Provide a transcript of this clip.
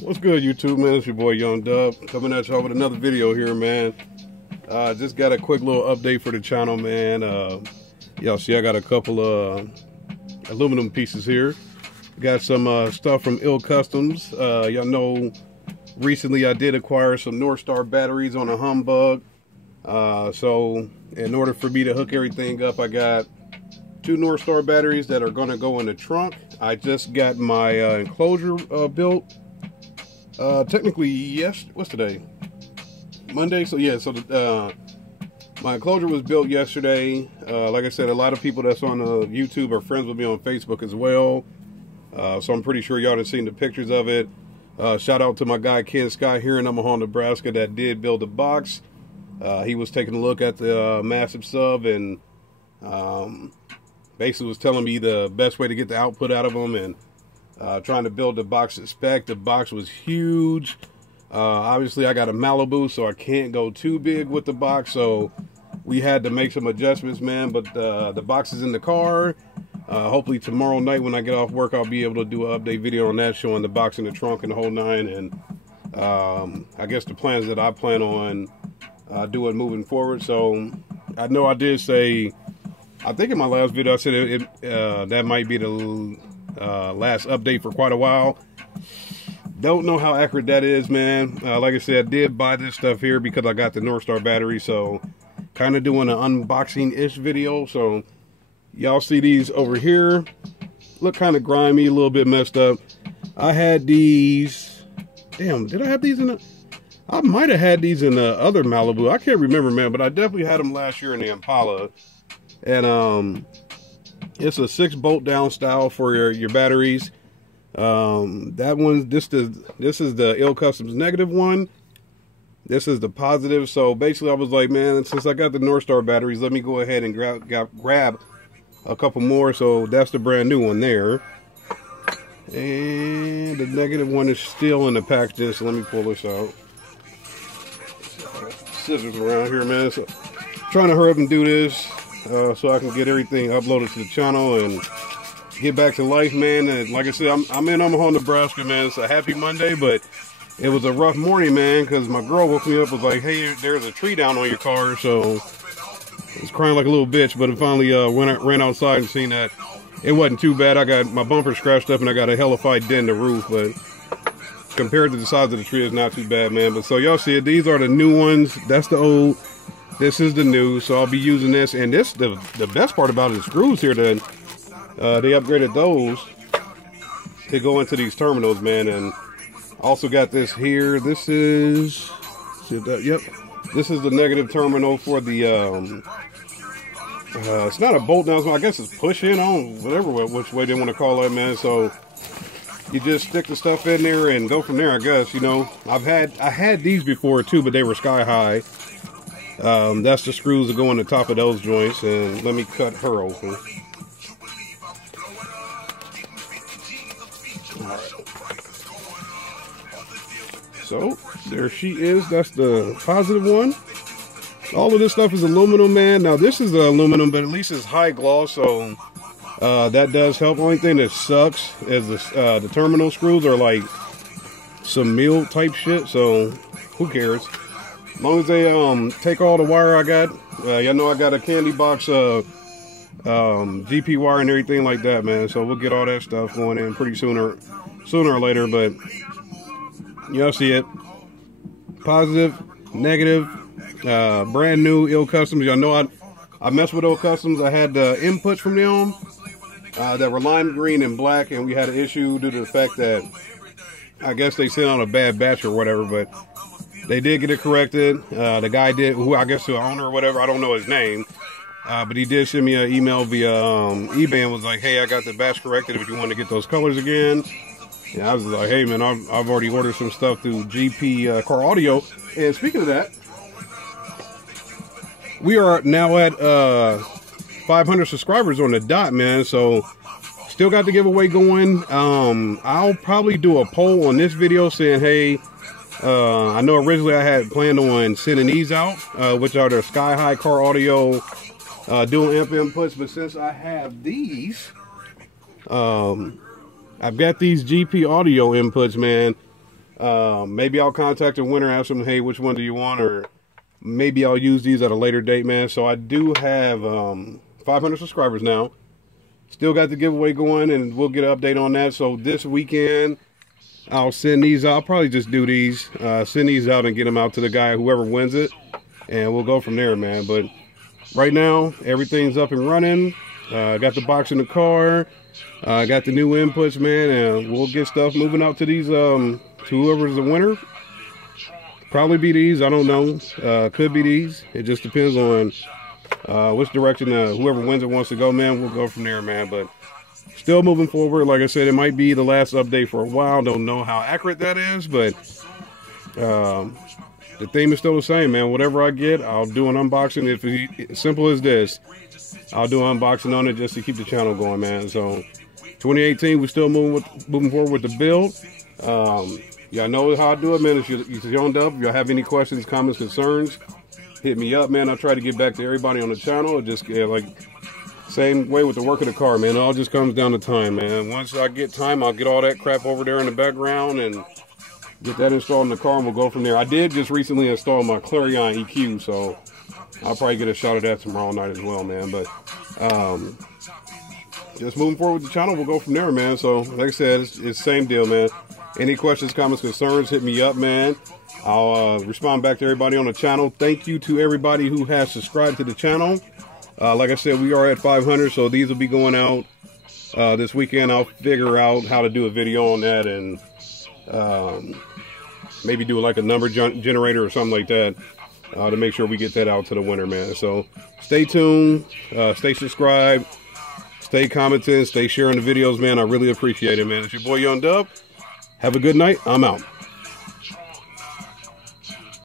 What's good, YouTube, man? It's your boy Young Dub coming at y'all with another video here, man. Just got a quick little update for the channel, man. Y'all see I got a couple of aluminum pieces here. Got some stuff from customz. Y'all know recently I did acquire some North Star batteries on a Humbug. So in order for me to hook everything up, I got two North Star batteries that are going to go in the trunk. I just got my enclosure built. Technically, yes. What's today? Monday. So yeah. So my enclosure was built yesterday. Like I said, a lot of people that's on YouTube are friends with me on Facebook as well. So I'm pretty sure y'all have seen the pictures of it. Shout out to my guy Ken Scott here in Omaha, Nebraska, that did build the box. He was taking a look at the massive sub and basically was telling me the best way to get the output out of them and trying to build the box to spec. The box was huge. Obviously I got a Malibu, so I can't go too big with the box, so we had to make some adjustments, man. But the box is in the car. Hopefully tomorrow night when I get off work, I'll be able to do an update video on that, showing the box in the trunk and the whole nine, and I guess the plans that I plan on doing moving forward. So I know I did say, I think in my last video I said that might be the last update for quite a while. Don't know how accurate that is, man. Like I said, I did buy this stuff here because I got the North Star battery, so kind of doing an unboxing-ish video. So y'all see these over here, look kind of grimy, a little bit messed up. I had these, damn, did I have these in the, I might have had these in the other Malibu. I can't remember, man, but I definitely had them last year in the Impala. And it's a 6-bolt down style for your batteries. That one, this is the customz negative one. This is the positive. So basically I was like, man, since I got the North Star batteries, let me go ahead and grab a couple more. So that's the brand new one there. And the negative one is still in the package. So let me pull this out. Scissors around here, man. So trying to hurry up and do this so I can get everything uploaded to the channel and get back to life, man. And like I said, I'm in Omaha, Nebraska, man. It's a happy Monday, but it was a rough morning, man, because my girl woke me up, was like, hey, there's a tree down on your car. So I was crying like a little bitch, but I finally ran outside and seen that it wasn't too bad. I got my bumper scratched up and I got a hellified dent in the roof, but compared to the size of the tree, it's not too bad, man. But so y'all see it, these are the new ones. That's the old, this is the new. So I'll be using this, and this, the best part about it, the screws here, that they upgraded those to go into these terminals, man. And also got this here. This is, yep, this is the negative terminal for the it's not a bolt down, so I guess it's push in on, whatever, which way they want to call it, man. So you just stick the stuff in there and go from there, I guess. You know, I had these before too, but they were sky high. That's the screws that go on the top of those joints, and let me cut her open. So there she is. That's the positive one. All of this stuff is aluminum, man. Now this is aluminum, but at least it's high gloss, so that does help. Only thing that sucks is the terminal screws are like some meal type shit, so who cares? As long as they take all the wire I got. Y'all know I got a candy box GP wire and everything like that, man. So we'll get all that stuff going in pretty sooner or later. But y'all see it, positive, negative, brand new customz. Y'all know I messed with customz. I had the inputs from them that were lime green and black, and we had an issue due to the fact that I guess they sent out a bad batch or whatever, but they did get it corrected. The guy did, who I guess the owner or whatever, I don't know his name, but he did send me an email via eBay and was like, hey, I got the batch corrected if you want to get those colors again. And I was like, hey, man, I've already ordered some stuff through GP Car Audio. And speaking of that, we are now at 500 subscribers on the dot, man. So still got the giveaway going. I'll probably do a poll on this video saying, hey, I know originally I had planned on sending these out, which are the Sky High Car Audio dual amp inputs, but since I have these, I've got these GP audio inputs, man. Maybe I'll contact a winner, ask them, hey, which one do you want? Or maybe I'll use these at a later date, man. So I do have 500 subscribers now. Still got the giveaway going, and we'll get an update on that. So this weekend, I'll send these out. I'll probably just do these, send these out and get them out to the guy, whoever wins it. And we'll go from there, man. But right now, everything's up and running. Got the box in the car. Got the new inputs, man. And we'll get stuff moving out to these, to whoever's the winner. Probably be these. I don't know. Could be these. It just depends on which direction whoever wins it wants to go, man. We'll go from there, man. But still moving forward. Like I said, it might be the last update for a while. Don't know how accurate that is, but the theme is still the same, man. Whatever I get, I'll do an unboxing. If it's simple as this, I'll do an unboxing on it just to keep the channel going, man. So 2018, we're still moving forward with the build. Y'all know how I do it, man. If you're joined up, if y'all have any questions, comments, concerns, hit me up, man. I'll try to get back to everybody on the channel. Just like same way with the work of the car, man. It all just comes down to time, man. Once I get time, I'll get all that crap over there in the background and get that installed in the car, and we'll go from there. I did just recently install my Clarion EQ, so I'll probably get a shot at that tomorrow night as well, man. But just moving forward with the channel, we'll go from there, man. So like I said, it's the same deal, man. Any questions, comments, concerns, hit me up, man. I'll respond back to everybody on the channel. Thank you to everybody who has subscribed to the channel. Like I said, we are at 500, so these will be going out this weekend. I'll figure out how to do a video on that and maybe do like a number generator or something like that to make sure we get that out to the winner, man. So stay tuned, stay subscribed, stay commenting, stay sharing the videos, man. I really appreciate it, man. It's your boy Young Dub. Have a good night. I'm out.